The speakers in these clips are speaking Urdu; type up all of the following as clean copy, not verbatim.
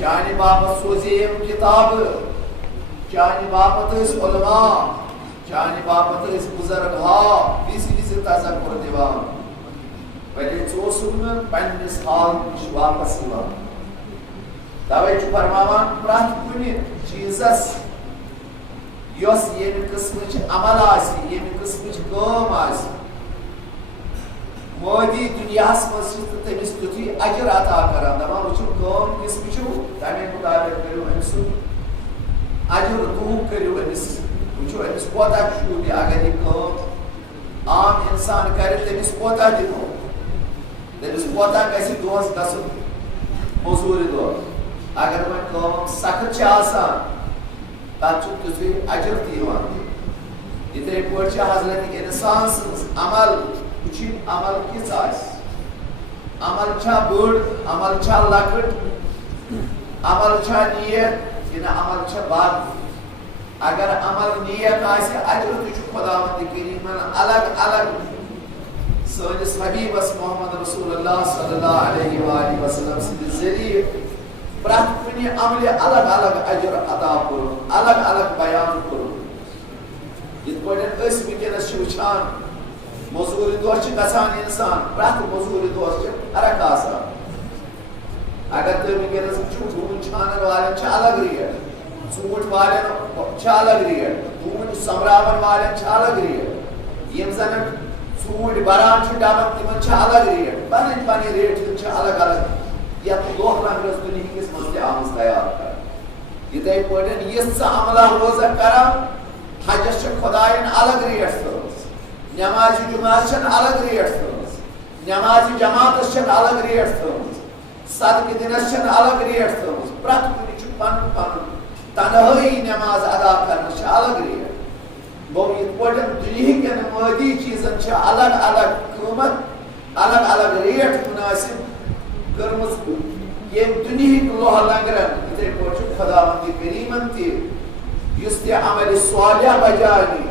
چانہ باپت سوزے کتاب چانہ باپت علماء چانہ باپت بزرگ وز تذکر دیوان ولی ژوسُکھ پننس حال نش واپس یوان توے فرماوان پرٛٮ۪تھ کُنہِ چیٖزس یۄس ییٚمہِ قٕسمٕچ عمل آسہِ ییٚمہِ قٕسمٕچ کٲم آسہِ مٲدی دُنیاہس منٛز چھِ تٔمِس تیُتھُے اجر عطا کران دپان وٕچھِو کٲم کِژھ وٕچھِو تمے مُطابق کٔرِو أمۍ سُنٛد اجر دوٗر کٔرِو أمِس وٕچھِو أمِس کوتاہ شوٗبہِ اگر یہِ کٲم عام اِنسان کرِ تٔمِس کوتاہ دِمو تٔمِس کوتاہ گژھِ دۄہس گژھُن موٚزوٗرِ دۄہ اگر وۄنۍ کٲم سخت چھِ آسان تتھ چھُ تیُتھُے اجر تہِ یِوان دِنہٕ یِتھَے پٲٹھۍ چھِ حضرت اِنسان سٕنٛز عمل وٕچھِنۍ عمل کِژھ آسہِ عمل چھا بٔڑ عمل چھا لۄکٕٹ عمل چھا نیک کِنہٕ عمل چھا بد اگر عمل نیک آسہِ اجر تہِ چھُ خۄداوندِ کریٖمن الگ الگ سٲنِس حبیٖبس محمد رسول اللہ صلی اللہ علیہ وآلہ وسلم سٕنٛدِ ذٔریعہٕ پرٛٮ۪تھ کُنہِ عملہِ الگ الگ اجر عطا کوٚرمُت الگ الگ بیان کوٚرمُت یِتھ پٲٹھۍ أسۍ وٕنکیٚنس چھِ وٕچھان موٚزوٗرِ دۄہ چھِ گژھان اِنسان پرٛٮ۪تھ موٚزوٗرِ دۄہس چھِ فرق آسان اگر تُہۍ وٕنکیٚنس وٕچھِو ڈوٗنۍ چھانن والٮ۪ن چھِ الگ ریٹ ژوٗنٛٹھۍ والٮ۪ن چھِ الگ ریٹ ڈوٗنۍ سۄمبراون والٮ۪ن چھِ الگ ریٹ یِم زن ژوٗنٛٹھۍ بران چھِ ڈبن تِمن چھِ الگ ریٹ پنٕنۍ پنٕنۍ ریٹ تِم چھِ الگ الگ یتھ دۄہ لنگرس دُنہِکِس منٛز تہِ آمٕژ تیار کرنہٕ یِتھَے پٲٹھۍ یِژھ ژٕ عملہ روزہ کران حجس چھِ خۄداین الگ ریٹ تھٲومٕژ نٮ۪مازِ جُمعہس چھنہٕ الگ ریٹ تھٲومٕژ نٮ۪مازِ جماعتس چھنہٕ الگ ریٹ تھٲومٕژ صدقہٕ دِنس چھنہٕ الگ ریٹ تھٲومٕژ پرٛٮ۪تھ کُنہِ چھُ پنُن پنُن تنہٲیی نٮ۪ماز ادا کرنس چھِ الگ ریٹ گوٚو یِتھ پٲٹھۍ دُنہِکٮ۪ن مٲدی چیٖزن چھِ الگ الگ قۭمت الگ الگ ریٹ مُنٲسِب کٔرمٕژ ییٚمہِ دُنہِکۍ لوہ لنگرن یِتھَے پٲٹھۍ چھُ خۄداوندِ کریٖمن تہِ یُس تہِ عملِ صالح بجاے نِیہِ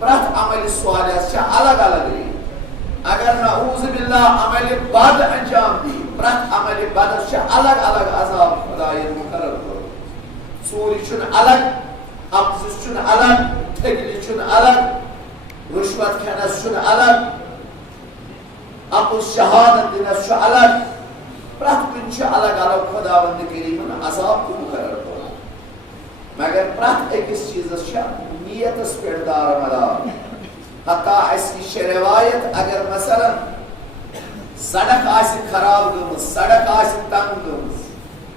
پرٛٮ۪تھ عملِ صالحس چھِ الگ الگ ریٹ اگر نعوذ باللہ عملِ بد انجام دِیہِ پرٛٮ۪تھ عملِ بدس چھِ الگ الگ عذاب خۄداین مُقرر کوٚرمُت ژوٗرِ چھُنہٕ الگ اپزٕ چھُنہٕ الگ ٹھٔگنہِ چھُنہٕ الگ رُشوت کھٮ۪نس چھُنہٕ الگ اپُز شہادت دِنس چھُ الگ پرٛٮ۪تھ کُنہِ چھُ الگ الگ خۄداوندِ کریٖمن عذاب تہِ مُقرر کوٚرمُت مگر پرٛٮ۪تھ أکِس چیٖزس چھِ نیتس پٮ۪ٹھ دارمدار حتیٰ اسہِ یہِ چھِ رِوایت اگر مثلاً سڑک آسہِ خراب گٔمٕژ سڑک آسہِ تنگ گٔمٕژ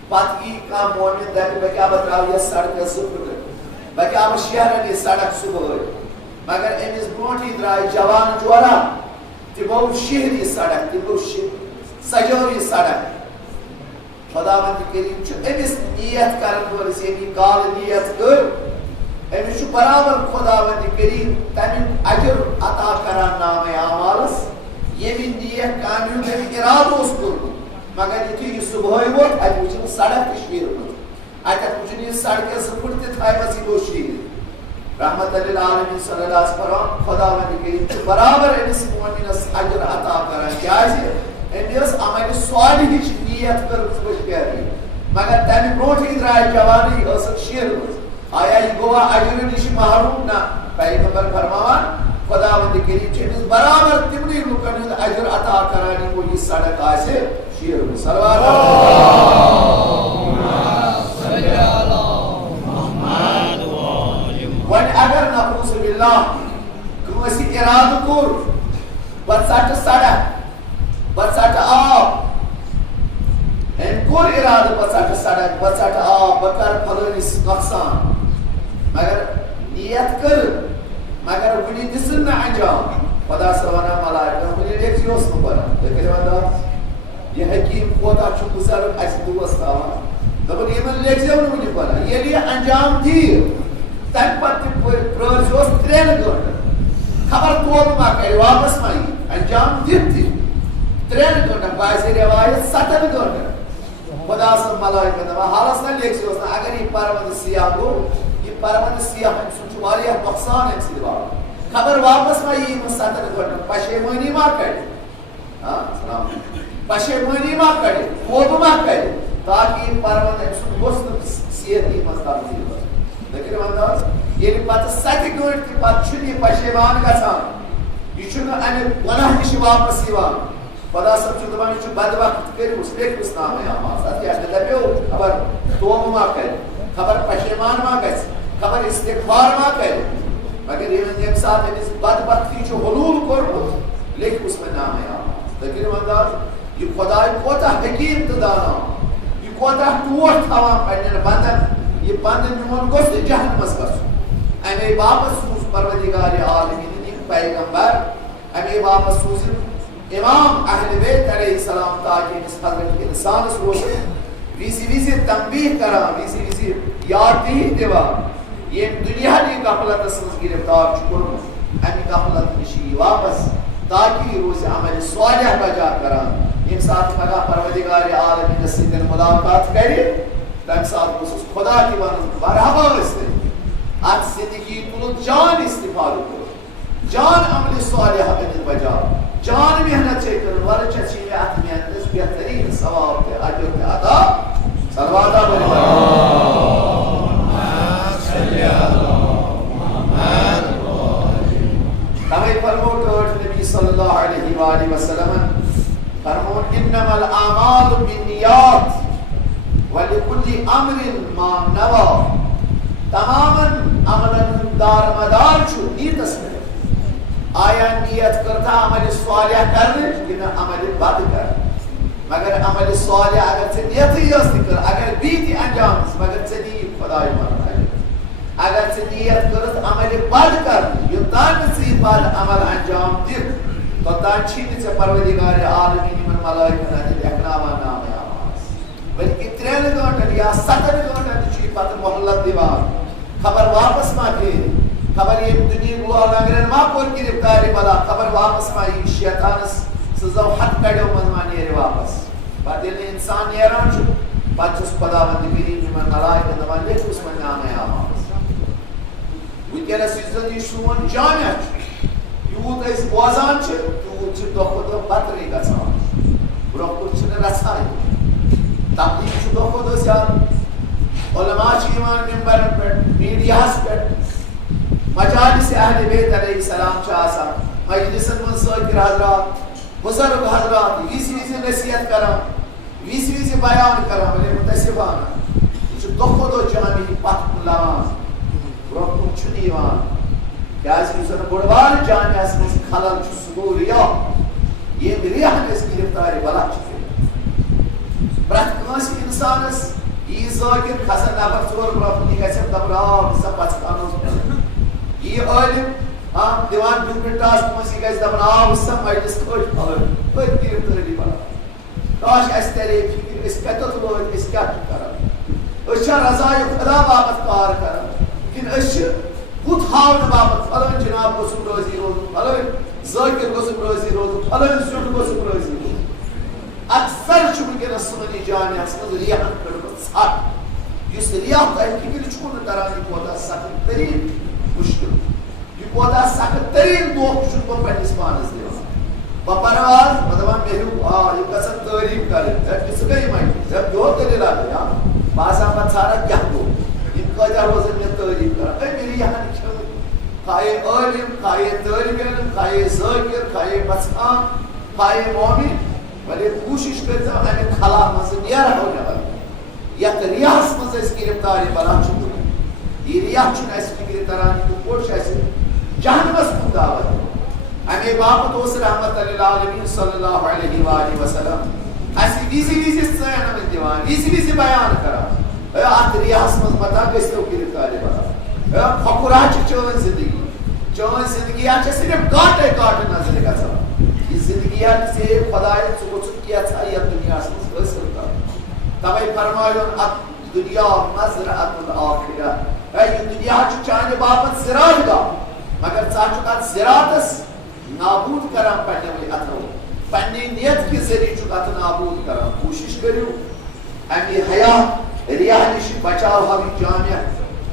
پتہٕ یی کانٛہہ مۄمِن دپہِ بہٕ کیٛاہ بہٕ ترٛاوٕ یتھ سڑکہِ 2 پھٕٹہٕ بہٕ کیٛاہ بہٕ شیرن یہِ سڑک صبحٲے مگر أمِس برونٛٹھٕے درٛاے جوان جورا تِمو شیہر یہِ سڑک تِمو سجٲو یہِ سڑک خۄداوندِ کریٖم چھُ أمِس نیت کرن وٲلِس ییٚمہِ یہِ کالہٕ نیت کٔر أمِس چھُ برابر خۄداوندِ کریٖم تمیُک اجر عطا کران نامے اعمالس ییٚمہِ نیک کامہِ ہُنٛد أمۍ اِرادٕ اوس کوٚرمُت مگر یُتھُے یہِ صبحٲے ووت اَتہِ وٕچھِن سڑک تہِ شیٖرمٕژ اَتٮ۪تھ وٕچھِن یہِ سڑکہِ 2 پھٕٹہٕ تہِ تھایمژ یہِ گوٚو شیٖرِتھ رحمت للعالمین صلی اللہ علیہ وسلم خۄداوندِ کریٖم چھُ برابر أمِس مۄمِنس اجر عطا کران کیٛازِ أمۍ ٲس عملِ صالحٕچ نیت کٔرمٕژ پٔزۍ مگر تمہِ برونٛٹھٕے درٛاے جوانٕے ٲسٕکھ شیرمٕژ آیا یہِ گوٚوا اجرٕ نِش محروٗم نہ پیغمبر فرماوان خۄداوندِ کریٖم چھُ أمِس برابر تِمنٕے لُکن ہُنٛد اجر عطا کران یِمو یہِ سڑک آسہِ شیرمٕژ وۄنۍ اگر نعوذ باللہ کٲنٛسہِ اِرادٕ کوٚر بہٕ ژٹہٕ سڑک بہٕ ژٹہٕ آب أمۍ کوٚر اِرادٕ بہٕ ژٹہٕ سڑک بہٕ ژٹہٕ آب بہٕ کرٕ فلٲنِس نۄقصان مگر نیت کٔر مگر وُنہِ دِژٕن نہٕ انجام خۄدا صٲب ونان ملائکن وُنہِ لیکھزِہوس نہٕ پران تُہۍ کٔرِو انداز یہِ حکیٖم کوتاہ چھُ بُزرگ اَسہِ دوس تھاوان دوٚپُن یِمن لیکھزیو نہٕ وُنہِ پران ییٚلہِ یہِ انجام دِیہِ تمہِ پتہٕ تہِ پرٛٲرزِہوس 3 گٲنٛٹن خبر توبہٕ ما کرِ واپس ما یی انجام دِتھ تہِ 3 گٲنٛٹن باسہِ رِوایت 7 گٲنٛٹن خۄدا صٲب ملائکن دپان حالس نہ لیکھزِہوس نہٕ اگر یہِ پرونٛدٕ سیاہ گوٚو یہِ پرونٛدٕ سیاہ أمۍ سُنٛد چھُ واریاہ نۄقصان اَمہِ سۭتۍ واتان خبر واپس ما یی نہٕ 7 گٲنٛٹن پشیمٲنی ما کڑِ پشیمٲنی ما کڑِ توبہٕ ما کرِ تاکہ پرون سن گوسن صحت مز تبدیل گژھُن لیکن انداز ییٚلہِ پتہٕ 7 گٲنٛٹہِ تہِ پتہٕ چھُنہٕ یہِ پشیمان گژھان یہِ چھُنہٕ امہِ گۄناہ نِش واپس یِوان خدا صٲب چھُ دپان یہِ چھُ بدبخت کٔرۍوُس لیکھوُس نامے اعمال اتھ کیٛاہ چھُ دپیو خبر توبہٕ ما کرِ خبر پشیمان ما گژھِ خبر استغفار ما کرِ مگر ییٚمہِ ساتہٕ أمِس بدبختی چھُ حلوٗل کوٚرمُت لیکھوُس مےٚ نامے اعمال دٔکِرِو انداز یہِ خۄداے کوتاہ حکیٖم تہٕ دانا یہِ کوتاہ ٹوٹھ تھاوان پننٮ۪ن بندن یہ بند میون گوٚژھ نہٕ جہنمس گژھُن امی باپتھ سوٗز پروردگار عالمیٖن یِم پیغمبر امی باپتھ سوٗزِن امام اہل بیت علیہ السلام تاکہ أمِس حضرت انسانس روزن وِزِ تنبیہ کران وِزِ یادگیری دِوان ییٚمۍ دُنیاہٕچ غفلتس منٛز گرفتار چھُ کوٚرمُت امہِ غفلت نِش یی واپس تاکہ یہِ روزِ عملِ صالح بجا کران ییٚمہِ ساتہٕ پگاہ پروردگار عالمیٖنس سۭتۍ ملاقات کرِ تمہِ ساتہٕ گوٚژھُس خدا تہِ ونُن مرحبا ٲسِن اتھ زندگی تُلُن جان استفادٕ کوٚر جان عملِ صالح أنِتھ بجا جان محنت چھے کرن ورٕ چھے مےٚ اتھ محنتس بہتریٖن ثواب تہِ اجر تہِ عطا صلوات تمے فرمو ٹٲٹھ نبی صلی اللہ علیہ وآلہ وسلم فرمون انما الاعمال بالنیات وَلِكُلِّ أَمْرٍ مَا نَوَى تماماً عملن دار مدار چھُ نیتس پٮ۪ٹھ آیا نیت کرتا عمل صالح کرنٕچ کِنہٕ عمل بد کرنٕچ مگر عمل صالح اگر ژےٚ نیتٕے ٲس تہِ کٔر اگر بیٚیہِ تہِ انجام دِژ مگر ژےٚ دِیی خۄداے پنُن اجر اگر ژےٚ نیت کٔرٕتھ عمل بد کرنٕچ یوٚتانۍ نہٕ ژٕ یہِ بد عمل انجام دِکھ توٚتانۍ چھی نہٕ ژےٚ پروردگار عالمیٖن یِمن ملٲیکن اَتھِ لیکھناوان نامے بلکہ 3 گھنٹن یا 7 گھنٹن چھُ یہِ پتہٕ مہلت دِوان خبر واپس ما پھیرِ خبر ییٚمہِ دُنیہِکۍ لنگرن ما کوٚر گرفتارِ بلا خبر واپس ما یی شیطانس سٕنٛزو ہتھ کڑیو منٛز ما نیرِ واپس پتہٕ ییٚلہِ نہٕ انسان نیران چھُ پتہٕ چھُس خۄداوند کریم یِمن ملایکن دپان لیکھوُس وۄنۍ نامے اعمالس وٕنکیٚنس یُس زن یہِ سون جامع چھُ یوٗت أسۍ بوزان چھِ تیوٗت چھِ دۄہ کھۄتہٕ دۄہ بدترٕے گژھان برونٛہہ کُن چھِنہٕ رژھاے تبلیغ چھُ دۄہ کھۄتہٕ دۄہ زیادٕ علما چھِ یِوان ممبرن پٮ۪ٹھ میٖڈیاہس پٮ۪ٹھ مجالس اہل بیت علیہ السلام چھِ آسان مجلسن منٛز ذٲکر حضرات بزرگ حضرات وِزِ نصیحت کران وِزِ بیان کران وۄنۍ مُتٲثِفانہ یہِ چھُ دۄہ کھۄتہٕ دۄہ جامع پتھ کُن لمان برونٛہہ کُن چھُنہٕ یِوان کیازِ یُس زن بوٚڑ بارٕ جامعس منٛز خلل چھُ سُہ گوٚو ریا ییٚمہِ رِیاہن أسۍ گرفتارِ بلا چھِ پرٛٮ۪تھ کٲنٛسہِ اِنسانس یی ذٲکِر کھسن نفر 4 برونٛہہ کُن یہِ گژھٮ۪م دپُن آ سا پژھانوس یی عٲلِم دِوان بِرٛنٛٹھ ٹاسکہِ منٛز یہِ گژھِ دپُن آ وٕچھ سا مجلس کھٔٹۍ عٲلِم کٔتۍ گرفتٲری بلا کاش اَسہِ ترے فِکر أسۍ کتٮ۪تھ وٲتۍ أسۍ کیٛاہ چھِ کران أسۍ چھا رضایہِ خۄدا باپتھ کار کران کِنہٕ أسۍ چھِ بُتھ ہاونہٕ باپتھ فلٲنۍ جناب گوٚژھُم رٲضی روزُن فلٲنۍ ذٲکِر گوٚژھُم رٲضی روزُن فلٲنۍ زیُٹھ گوٚژھُم رٲضی روزُن اکثر چھُ وٕنکیٚنس سٲنی جامعس منٛز ریاہن کٔڑمٕژ ژھٹھ یُس ریا تۄہہِ فِکرِ چھُو نہٕ تران یہِ کوتاہ سخت تریٖن مُشکِل یہِ کوتاہ سخت تریٖن دھوکہٕ چھُس بہٕ پننِس پانس دِوان بہٕ پرٕ آز بہٕ دپان مےٚ ہیوٗ یہِ گژھن تعریٖف کرٕنۍ ژٕ گٔیے وۄنۍ ژےٚ گیوٚو دٔلیٖلا گٔے بہٕ آسہٕ ہا پتہٕ ژھانڈان کیٛاہ گوٚو یِم کۭتیاہ روزن مےٚ تعریٖف کران أمۍ ریاہن کھیوٚمٕتۍ خایے عٲلِم خایے طٲلبِ علم خایے ذٲکِر خایے پژھان خایے مومِن وۄنۍ کوٗشِش کٔرۍزیو اَمہِ خلا منٛزٕ نیرہو نٮ۪بر یتھ ریاہس منٛز أسۍ گرفتارِ بلا چھُ تُلٕنۍ یہِ ریا چھُنہٕ اَسہِ فِکرِ تران کِتھ پٲٹھۍ چھُ اَسہِ جہنمس کُن دعوت دِوان اَمے باپتھ اوس رحمت للعالمیٖن صلی اللہ علیہ وآلہ وسلم اَسہِ وِزِ ژٲنٛڈ دِوان وِزِ بیان کران اتھ ریاہس منٛز متا گٔژھِو گرفتارِ بلا پھۄکُر ہا چھِ چٲنۍ زندگی ہا چھِ صرف کاٹے کاٹہٕ نظرِ گژھان یہِ زندگی ہا ژےٚ خۄداے ژٕ گوٚژھُکھ کینٛژھا یتھ دُنیاہس منٛز حٲصِل کرُن تَوَے فرمایون اتھ دُنیا مزرعۃ الآخرہ یہِ دُنیا چھُ چانہِ باپتھ زِراعت گاہ مگر ژٕ چھُکھ اتھ زِراعتس نابوٗد کران پننیو اتھو پننہِ نیت کہِ ذٔریعہٕ چھُکھ اتھ نابوٗد کران کوٗشش کٔرِو امہِ حیا ریا نِش بچاوہو یہِ جامع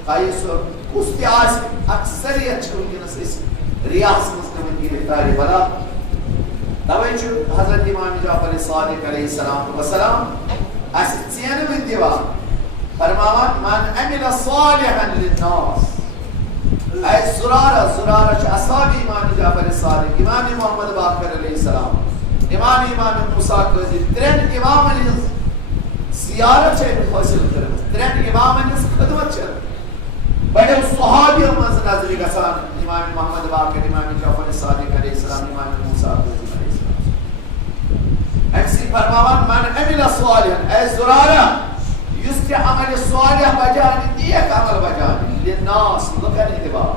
خایے سُہ کُس تہِ آسہِ اکثریت چھِ وٕنکیٚنس أسۍ ریاہس منٛز نِوان گرفتارِ بلا تَوَے چھُ حضرت امام جعفر صادق علیہ السلام وسلام اَسہِ سین ون دیوان فرماوان من عمل صالحا للناس اے زرارہ چھ اصحاب امام جعفر صادق امام محمد باقر علیہ السلام امام موسیٰ کاظم ترین امامن ہز زیارت چھ حاصل کرن ترین امامن ہز خدمت چھ بڑے صحابیوں مز نظر گژھان امام محمد باقر امام جعفر صادق علیہ السلام امام موسیٰ کاظم علیہ السلام ایسی فرماوان من عمل صالحا اے زرارہ یس کے عمل صالح بجانی نیک عمل بجانی للناس لکن اتباع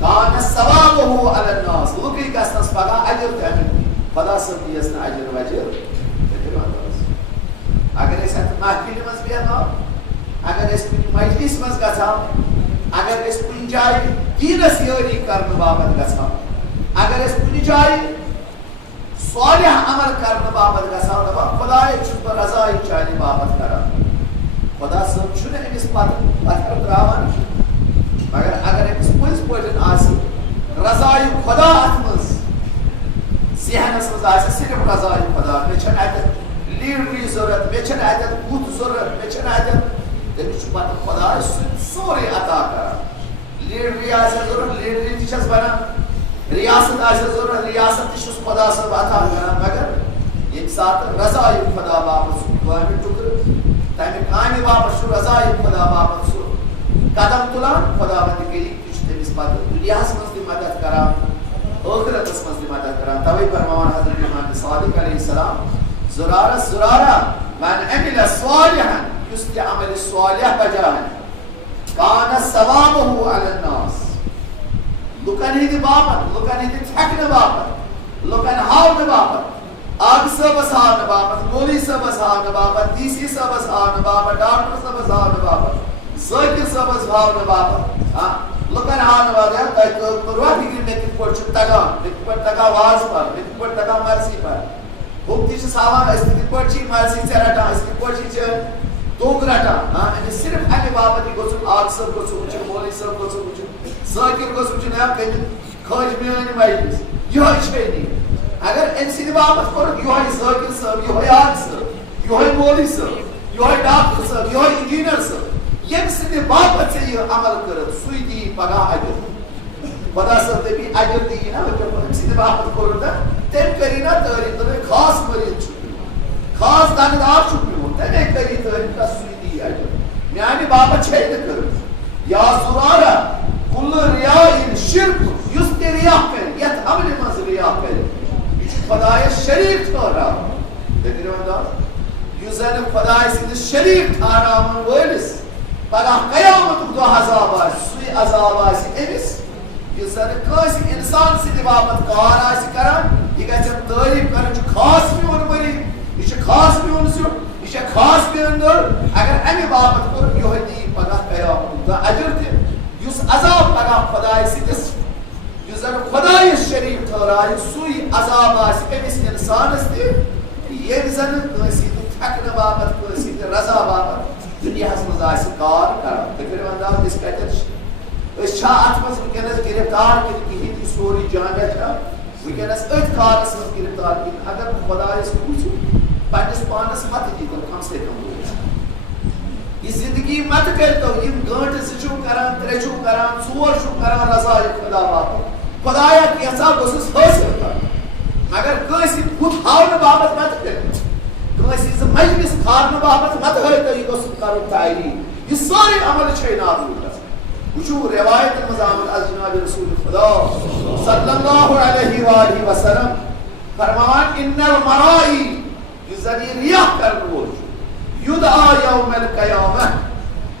کان ثوابه علی الناس لکی گسنس پگا اجر تامن خدا سب دیسنا اجر وجر اگر اس محفل مز بیانا اگر اس مجلس مز گژھا اگر اس کن جائے دینس یاری کرنے بابت گژھا اگر اس کن جائے صالح عمل کرنے بابت گژھا دپا خداے چھس بہ رضائی چانہ بابت کران خدا صاحب چھُنہٕ أمِس پتھر تراوان مگر اگر أمِس پٔزۍ پٲٹھۍ آسہِ رضائی خدا اتھ منٛز ذہنس منٛز آسہِ صرف رضائی خدا مےٚ چھنہٕ اتٮ۪تھ لیڈری ضروٗرت مےٚ چھنہٕ اتٮ۪تھ بُتھ ضروٗرت مےٚ چھنہٕ اتٮ۪تھ تٔمِس چھُ پتہٕ خدا سورُے عطا کران لیڈری آسہِ ضروٗرت لیڈری تہِ چھس بنان ریاست آسہِ ضروٗرت ریاست تہِ چھُس خدا صٲب عطا کران مگر ییٚمہِ ساتہٕ رضائی خدا باپتھ سُہ کامہِ ٹُکرٕ تمہ کامہ باپتھ رضائی خدا باپتھ سہ قدم تلان خدا بند کریم تہ تمس پتہ دنیاس مز تہ مدد کران ٲخرتس مز تہ مدد کران توے فرماوان حضرت امام صادق علیہ السلام زرارہ من عمل صالحا یس تہ عمل صالح بجان کان ثوابه علی الناس لکن ہند باپت لکن ہند تھکنہ باپت لکن ہاونہ باپت آگ صبس ہاؤن باپت مولی صبس ہاؤن باپت ڈی سی صبس ہاؤن باپت ڈاکٹر صبس ہاؤن باپت ذاکر صبس ہاؤن باپت لکن ہاؤن باپت کروا فکر مے کت پٲٹھۍ چھُ تگان مے کت پٲٹھۍ تگان واز پر مے کت پٲٹھۍ تگان مرثی پر ہُم تہِ چھِس ہاوان أسۍ تہِ کت پٲٹھۍ چھِ مرثی ژےٚ رٹان أسۍ کت پٲٹھۍ چھِ ژےٚ دوٚگ رٹان أمِس صرف امہِ باپت یہِ گوٚژھُن آگ صٲب گوٚژھُن وٕچھُن مولوی صٲب گوٚژھُن وٕچھُن ذاکر گوٚژھ وٕچھُن یا کٔمِس کھٲج میٲنۍ مجلس یِہوٚے چھے نہٕ اگر ام سند باپت کور یہ ذاکر صاحب یہ آگ صاحب یہ مولوی صاحب یہ ڈاکٹر صاحب یہ انجینئر صاحب یم سند باپت سے یہ عمل کر سی دی پگہ اجر خدا صاحب دپی اجر دی نا ام سند باپت کور تم کری نا تعریف تم خاص مریض خاص دگدار میون تمے کری تعریف کا سی دی اجر میانہ باپت چھ نہ کر یا زرارہ کل ریاء شرک یس تہ ریا کر یت عمل مز ریا کر خدای شریک ٹھہرا یس زن خدای سند شریک ٹھہراون وٲلِس پگہ قیامتُک دۄہ عذاب آسہِ سُے عذاب آسہِ أمِس یُس زن کٲنٛسہِ انسان سٕنٛدِ باپتھ کار آسہِ کران یہِ گژھٮ۪م تعریف کرُن چھُ خاص میون مریٖد یہِ چھُ خاص میون زیُن یہِ چھےٚ خاص میٲنۍ نٔر اگر امہِ باپتھ کوٚر یِہوٚے دی پگہ قیامتُک دۄہ اجر تہِ یُس عذاب پگہ خدای سٕنٛدِس یُس زن خدایس شریف ٹھہرایہِ سُے عذاب آسہِ أمِس انسانس تہِ ییٚلہِ زن کٲنٛسہِ ہٕنٛدِ تھکنہٕ باپتھ کٲنٛسہِ ہٕنٛدِ رضا باپتھ دُنیاہس منٛز آسہِ کار کران تُہۍ کٔرِو انداز أسۍ کتٮ۪ن چھِ أسۍ چھا اتھ منٛز وٕنکیٚنس گرفتار کِنہٕ کِہیٖنۍ یہِ سورُے جامع چھا وٕنکیٚنس أتھۍ کارس منٛز گرفتار کِنہٕ اگر بہٕ خدایس وٕچھِ پننس پانس متہٕ دیٖتو کم سے کم یہ زندگی مت کرتو یم گٲنٹہٕ زٕ چھِو کران ترٛےٚ چھِو کران ژور چھِو کران رضایہِ خدا باپتھ خدایا کینٛژھا گوٚژھُس حٲصِل کرُن مگر کٲنٛسہِ بُتھ ہاونہٕ باپتھ مت کٔرِتھ کٲنٛسہِ زٕ مجلس کھارنہٕ باپتھ مت ہٲیتو یہِ گوٚژھ کرُن تعریٖف یہِ سورُے عمل چھے نابوٗد گژھان وٕچھو رٮ۪وایتن منٛز آمُت از جناب رسول خدا صلی اللہ علیہ وآلہ وسلم فرماوان ان المرائی یُس زن یہِ ریا کرن وول چھُ یدعا یوم القیامہ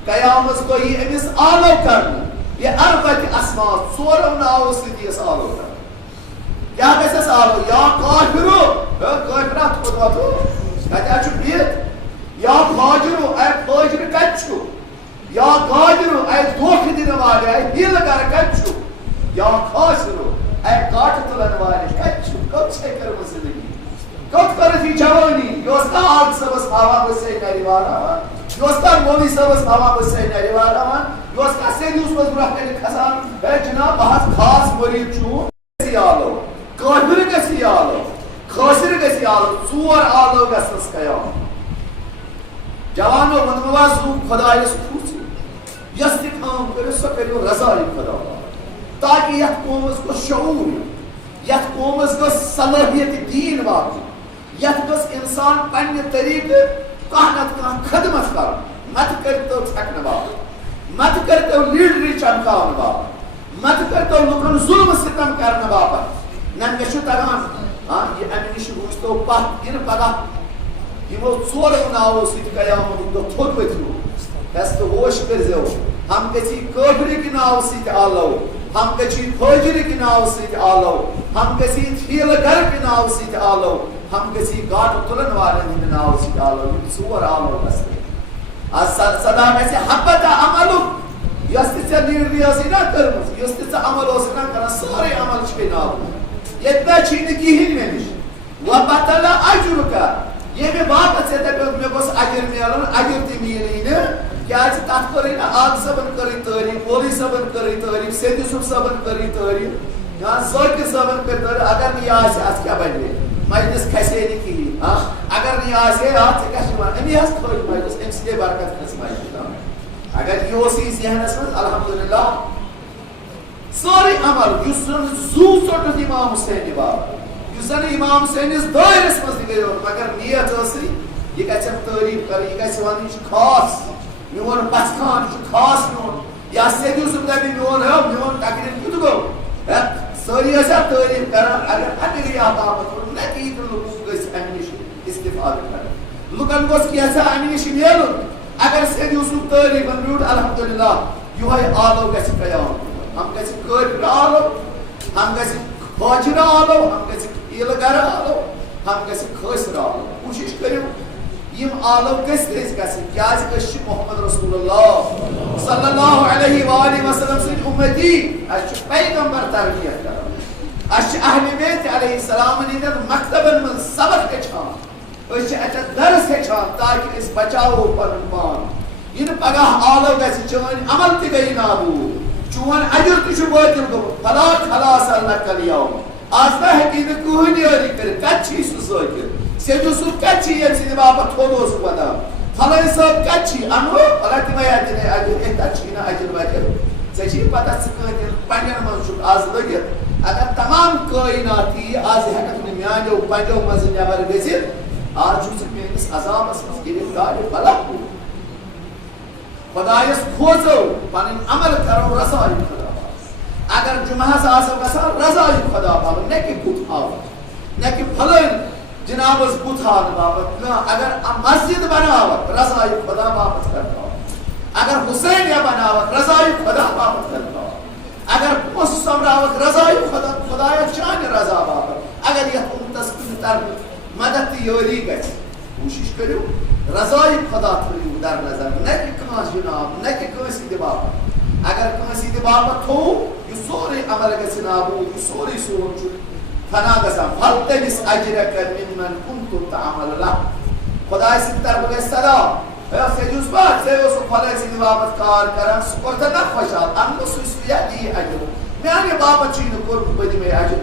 قیامس دۄہ یی أمِس آلو کرنہٕ بِأربعةِ اسماء ژورو ناوو سۭتۍ یِیَس آلو کرنہٕ کیٛاہ گژھٮ۪س آلو یا کافرو کٲفرا تھوٚد وۄتھو کتہِ چھُ بِہِتھ یا فاجرو اے فٲجر کتہِ چھُ یا غادرو اے دھوکہٕ دِنہٕ والے اے ہیٖلہٕ گر کتہِ چھُ یا خاسرو اے کاٹہٕ تُلن والے کتہِ چھُ کوٚت چھے کٔرمٕژ زندگی کوٚت کٔرٕتھ یہِ جوٲنی یہِ اوس نا آگ صٲبس ہاوان ؤسے نرِ واراوان یہِ اوس نا مولوی صٲبس ہاوان ؤسے نرِ واراوان یہِ اوس نا سیدیوٗس منٛز برونٛہہ کنہِ کھسان ہے جناب بہٕ حظ خاص مریٖد چھُ گژھِ آلو کٲفِر گژھِ آلو خٲسِر گژھِ آلو ژور آلو گژھنس قیامت جوانو ونوازو خدایس خوشی یس تہ کام کرو سو کرو رضائی خدا تاکہ یتھ قومس کو شعور یتھ قومس کو صلاحیت دین واقع یتھ گوس انسان پنہ طریقہ کانہ نتہ خدمت کر مت کرتو ٹھکنہ باپت مت کرتو لیڈری چمکاؤن باپت مت کرتو لکن ظلم ستم کرنے باپت نن گژھو تگان یہ امہ نش روزتو پتھ ان پگہ یمو ژورو ناوو سۭتۍ قیامتُک دۄہ تھوٚد ؤتھِو ہٮ۪س تہٕ ہوش کٔرۍزیو ہم گژھی کٲفرٕکہِ ناوٕ سۭتۍ آلو ہم گژھی فٲجرٕکہِ ناوٕ سۭتۍ آلو ہم گژھی ٹھیلہٕ گرٕکہِ ناوٕ سۭتۍ آلو ہم گژھی گاڈٕ تُلن والٮ۪ن ہٕنٛدِ ناوٕ سۭتۍ آلو یِم ژور آلو گژھن سدا گژھِ حبتہ عملُک یۄس تہِ ژےٚ نیٖڈری ٲسٕے نا کٔرمٕژ یُس تہِ ژٕ عمل اوسُکھ نا کران سورُے عمل چھُے نابوٗد ییٚتہِ نہ چھُے نہٕ کِہیٖنۍ مےٚ نِش وبطل اجرُکا ییٚمہِ باپتھ ژےٚ دپیوکھ مےٚ گوٚژھ اجر میلُن اجر تہِ میلی نہٕ کیازِ تتھ کٔرٕے نہٕ آگ صٲبن کٔرٕے تعریٖف مولوی صٲبن کٔرٕے تعریٖف سید یوسف صٲبن کٔرٕے تعریٖف یا ذٲکر صٲبن کٔر تعریٖف اگر نہٕ یہِ آسہِ اتھ کیاہ بنہِ مجلس کھسے نہٕ کِہیٖنۍ اگر نہٕ یہِ آسہِ ہے ژےٚ کیاہ چھُ ونان أمی حظ کھٲج مجلس أمۍ سٕنٛدے برکت کھٔژ مجلس اگر یہِ اوسُے ذہنس منٛز الحمدللہ سورُے عمل یُس زن زوٗ ژوٚٹُتھ امام حُسینہِ باپتھ یُس زن امام حُسینِس دٲیرس منٛز تہِ گٔیو مگر نیت ٲسٕے یہِ گژھٮ۪م تعریٖف کرٕنۍ یہِ گژھِ ونٕنۍ یہِ چھُ خاص میون پژھ خان یہِ چھُ خاص میون یا سید یوسف دپہِ میون تقریٖر کیُتھ گوٚو سٲری ٲسیا تعریٖف کران اگر امہِ ریا باپتھ ووٚن نہ کہِ ییٖتیٛاہ لُکھ گٔژھۍ امہِ نِش استفادٕ کرٕنۍ لُکن گوٚژھ کینٛژھا امہِ نِش میلُن اگر سید یوسف تعریٖفن میوٗٹھ الحمدللہ یِہوے آلو گژھِ قیامت ہم گژھِ کٲفر آلو ہم گژھِ فاجر آلو ہم گژھِ ٹھیلہٕ گرٕ آلو ہم گژھِ خٲصر آلو کوٗشش کٔرِو یم آلو گژھِ گژھٕنۍ کیازِ أسۍ چھِ محمد رسول اللہ صلی اللہ علیہ وآلہ وسلم سٕنٛدۍ اُمتی اَسہِ چھُ پیغمبر تربیت کران اَسہِ چھِ اہلِ بیت علیہ السلامن ہٕنٛدٮ۪ن مکتبن منٛز سبق ہیٚچھان أسۍ چھِ اَتٮ۪تھ درس ہیٚچھان تاکہِ أسۍ بچاوو پنُن پان یہِ نہٕ پگاہ آلو گژھِ چٲنۍ عمل تہِ گٔیہِ نابوٗد چون اجر تہِ چھُ بٲطِل گوٚمُت فلا خلاص النقل یوم آز نہ ہیٚکی نہٕ کٕہٕنۍ یٲری کٔرِتھ کتہِ چھُے سُہ ذٲکر سید یوسف کتہِ چھُ ییٚمہِ سٕنٛدِ باپتھ تھوٚد اوسُکھ ونان فلٲنۍ صٲب کتہِ چھُے انو بلا تِمے اتنے اجر ہے تتہِ چھُے نہٕ اجر وجر ژےٚ چھُے پتہ ژٕ کۭتٮ۪ن پنٛجن منٛز چھُکھ آز لٔگِتھ اگر تمام کٲینات یی آز ہیٚککھ نہٕ میانیو پنٛجو منٛزٕ نٮ۪بر گٔژھِتھ آز چھُکھ ژٕ میٲنِس عذابس منٛز گِرفتار بلا خدایس کھوژو پنٕنۍ عمل کرو رضائی خدا اگر جمعہس آسو گژھان رضائی خدا باپتھ نہ کہ بُتھ ہاوکھ نہ کہ پھلٲنۍ جنابس بُتھ ہاونہٕ باپتھ نہ اگر مسجد بناوکھ رضائی خدا باپتھ کرناوکھ اگر حسینیہ بناوکھ رضائی خدا باپتھ کرناوکھ اگر پونٛسہٕ سومبراوکھ رضائی خدا خدایا چانہِ رضا باپتھ اگر یتھ اُمتس کُنہِ طرفہٕ مدد تہٕ یٲری گژھِ کوٗشش کٔرِو رضائی خدا تھٲیِو در نظر نہ کہ کٲنٛسہِ جناب نہ کہ کٲنٛسہِ ہٕنٛدِ باپتھ اگر کٲنٛسہِ ہٕنٛدِ باپتھ تھوٚو یہِ سورُے عمل گژھِ نابوٗد یہِ سورُے سون چھُ فنا گژھان پھل تٔمِس اجرک ممن كنتم تعمل له خداے سٕنٛدِ طرفہٕ گژھِ صدا ہے سید یوسفا ژےٚ اوسُکھ فلٲنۍ سٕنٛدِ باپتھ کار کران سُہ کوٚرتھا نہ خۄشحال اننہٕ سُہ یا دِیہِ اجر میانہِ باپتھ چھُے نہٕ کوٚرمُت بہٕ دِمے اجر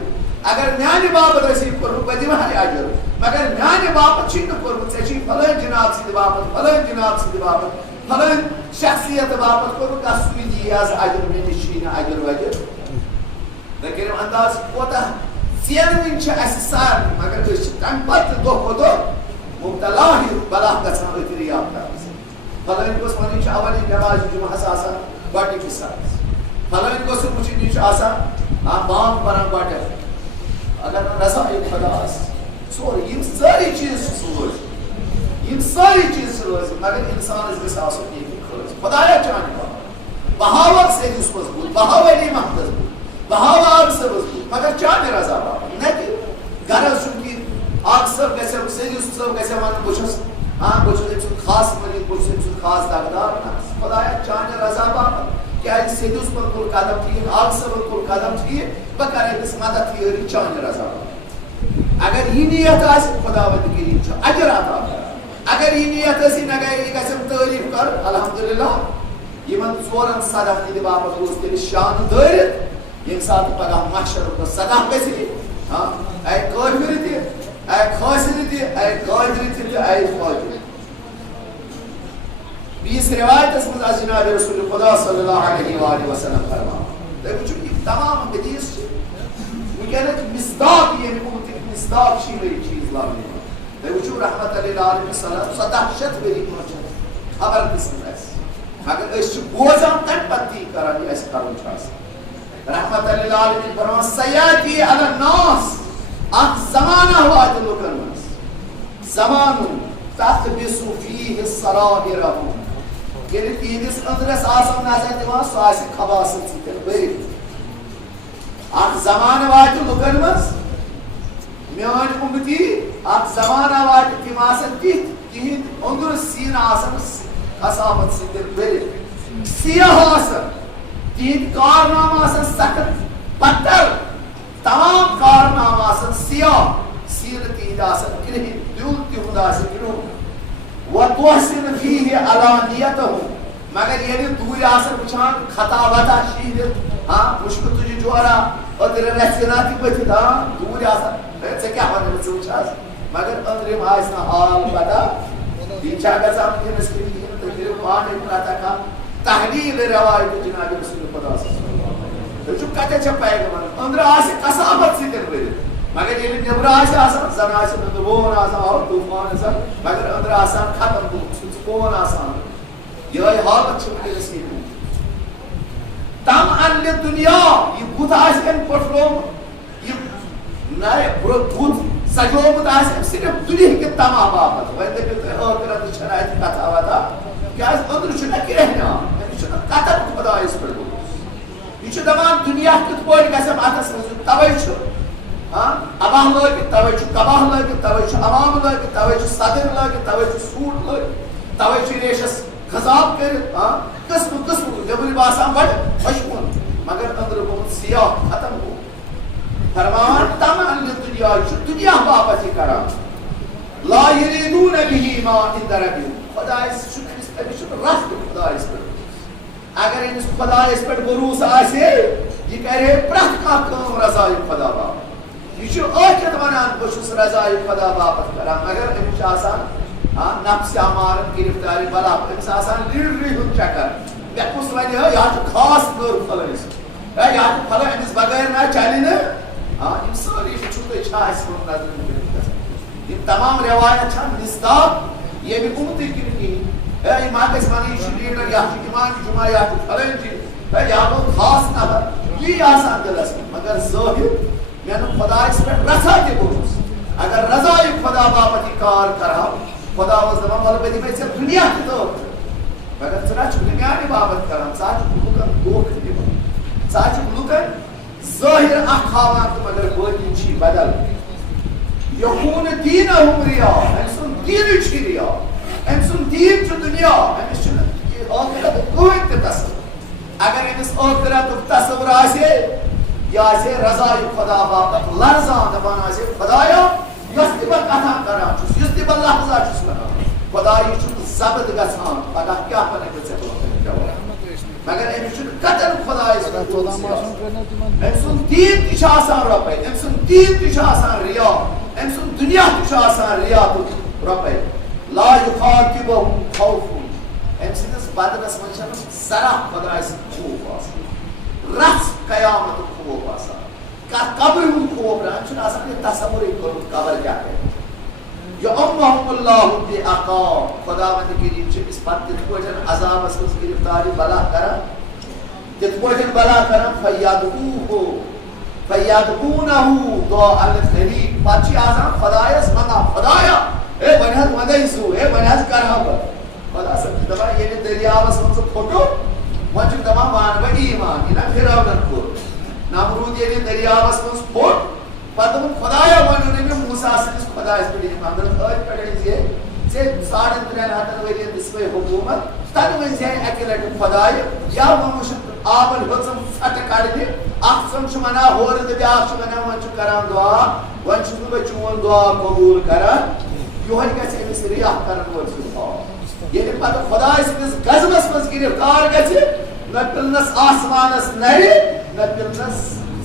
اگر میانہِ باپتھ ٲسی کوٚرمُت بہٕ دِمہے اجر مگر میانہِ باپتھ چھُے نہٕ کوٚرمُت ژےٚ چھُے فلٲنۍ جناب سٕنٛدِ باپتھ فلٲنۍ جناب سٕنٛدِ باپتھ فلٲنۍ شخصیت باپتھ کوٚرمُت کانٛہہ سُے دِیہِ آز اجر مےٚ نِش چھُے نہٕ اجر وجر مےٚ کٔرِو انداز کوتاہ ژینوٕنۍ چھِ اَسہِ سارنٕے مگر أسۍ چھِ تَمہِ پتہٕ تہِ دۄہ کھۄتہٕ دۄہ مُبتلا بلا گژھان أتھۍ ریا کرنس فلٲنۍ گوٚژھ وَنُن یہِ چھِ اولٕے نٮ۪مازِ جُمعہس آسان گۄڈنِکِس ساتس فلٲنۍ گوٚژھ نہٕ وٕچھُن یہِ چھُ آسان بانگ پران گۄڈنٮ۪تھ اگر نہٕ رضائی خدا آسہِ سورُے یِم سٲری چیٖز چھِ سۭتۍ یِم سٲری چیٖز چھِ روزِ مگر اِنسانس گژھِ آسُن ییٚتہِ خٲص خدایا چانہِ باپتھ بہٕ ہاوکھ سید یوسفس بُتھ بہٕ ہاو علی محمدس بُتھ بہٕ ہاو آگ صٲبس بُتھ مگر چانہِ رضا باپتھ نہ کہ غرض چھُم کہِ آگ صٲب گژھِ سید یوسف صٲب گژھِ وَنُن بہٕ چھُس أمۍ سُنٛد خاص مٔریٖد بہٕ چھُس أمۍ سُنٛد خاص دغدار نہ خدایا چانہِ رضا باپتھ کیازِ سید یوسفن تُل قدم ٹھیٖک آگ صٲبن تُل قدم ٹھیٖک بہٕ کرٕ أمِس مدد یٲری چانہِ رضا باپتھ اگر یہِ نیت آسہِ خداوند کریٖم چھُ اجر عطا کران اگر یہِ نیت ٲسی نہ گٔے یہِ گژھٮ۪م تعریٖف کرُن الحمدللہ یِمن ژورن صدف ہٕنٛدِ باپتھ روز تٔمِس شان دٲرِتھ ییٚمہِ ساتہٕ پگاہ محشرُک دۄہ صدف گژھِ اے کٲفِر تہِ اے خٲصِر تہِ اے قٲدِر تہِ تہٕ اے فٲجِر بیس روایت اس میں جناب رسول خدا صلی اللہ علیہ وآلہ وسلم فرما دیکھو یہ تمام حدیث وکانت مصداق یہ مصداق شیوی چیز لانے دیکھو رحمت اللہ علیہ وسلم صداقت وری خبر قسم ہے مگر اس بوزان تک پتی کران یہ اس کرون چاہس رحمت اللہ علیہ فرما سیاتی علی الناس اخ زمانہ ہوا دلوکن زمان تخبس فیہ السرائرہم یعنی تیدس اندرس آسان نظر دیوان سو آسی خباست سیتر بری اخ زمان وات لکن مز میان امتی اخ زمان وات تیماسن تیت تیت اندر سین آسان خصابت سیتر بری سیاہ آسان تیت کارنام آسان سخت پتر تمام کارنام آسان سیاہ سین تیت آسان کرہی دل تیہود آسان کرہو وتحسن فيه علانيته مگر یہ دور آسر وچھان خطا وطا شید ہاں مشکل تجھے جوارا اور تیرے رہسیناتی بچھتا دور آسر سے کیا ہونے میں سوچا مگر اندریم آئسنا حال پتا دیچا گزا مجھے نسلی دیئے تکریم پانے پراتا کا تحلیل روایت جناب رسول خدا صلی اللہ علیہ وسلم تو جو کہتے چھپائے گا من اندر آسے قصابت سی کر رہے مگر یہ نبر آسے آسان زن آسے ندبون آسان اور توفان آسان مگر اندر آسان ختم بود سکون آسان یہ حالت چھپتے رسی ہے تم ان دنیا یہ بود آسے ان پٹلوم یہ نئے بود سجومت آسے صرف دنیا کے تمام آباد ویندے کہ آخرت چھنائیت کتا ہوا تھا کہ آج اندر چھنا کی رہنا یعنی چھنا قطر خدا اس پر بود یہ چھو دمان دنیا کت پوری کیسے آتاس رسول تبائی چھو اباہ لگی توے چھ کباہ لگی توے چھ امام لگی توے چھ صدر لگی توے چھ سوٹ لگی توے چھ ریشس خضاب کر قسم قسم جبری باسان بڑھ خوشکون مگر اندر بہت سیاہ ختم ہو فرمان تمام دنیا چھ دنیا واپس کرا لا یریدون به ما عند ربهم خدا اس شکر اس پر شکر رفت خدا اس پر اگر ان خدا اس پر بھروسہ آسے یہ کہہ رہے پرت کا کام رضای خدا با یہ آخرت ونان بشس رضای خدا باپت کران مگر امس آسان نفس امارت گرفتاری بلا امس آسان لیڈری ہن چکر مے کس ون یا خاص کر فلس یا فل امس بغیر نہ چلے نا انسان یہ چھوٹے چھاس کو نظر یہ تمام روایت چھن مصداق یہ بھی امت کی اے امام اسمانی لیڈر یا امام جمعہ یا فلن جی یا خاص نہ یہ آسان دلس مگر ظاہر یعنی خدا اس پر رضا کے بروس اگر رضا خدا باپتی کار کرا خدا اس زمان والا بدی میں سے دنیا کی تو مگر چنا چھ دنیا کی بابت کرا ساتھ لوکن دوکھ دی ساتھ لوکن ظاہر اخوان تو مگر کوئی چیز بدل یکون دینہم ریا انسان دین چھ ریا انسان دین چھ دنیا انسان یہ آخرت کوئی تصور اگر اس آخرت تصور آسے یا سے رضای خدا باپت لرزان دبان آسے خدایا یستی با کتا کران چوس یستی با لحظہ چوس کران خدایی چون زبد گسان خدا کیا پنے کسے مگر امی چون قتل خدای سکتا امسون دین تیش آسان رپے امسون دین تیش آسان ریا امسون دنیا تیش آسان ریا تو رپے لا یخاطبهم خوف امسون اس بدنس منشان سرح خدای سکتا خوف آسان رس قیامت خوب آسان قبر ہوں خوب رہا چھنا آسان یہ تصور ایک کرو قبر کیا ہے یا امہم اللہ بی اقام خدا مند کریم چھے اس پت تتوجن عذاب اس اس گرفتاری بلا کرن تتوجن بلا کرن فیادعونہو دعا الخریب پاچی آسان خدایس منا خدایا اے بنیاد مدیسو اے بنیاد کرہا خدا سب دبا یہ دریا بس ہم سے پھوٹو وانچک تمام وان بڑی ایمان یہ نا فیراؤنن کو نمرود یہ دریا بس منس پھوٹ پتہ خدایا وانو نے موسیٰ سے اس خدا اس پر ایمان در آج پڑھے سے 3.5 ہاتھ ویلی دسوے حکومت تن میں سے اکیلٹ خدایا یا وانوش آبل حسن فٹ کر دی اقسم شمنا ہورد بیا شمنا وانچک کران دعا وانچک بچون دعا قبول کران یوہی کسی امیس ریاح کرن ورسول یہ پتہ خدا اس غضبس مز گرفتار گژھِ نہ پِلنس آسمانس نرِ نہ پِلنس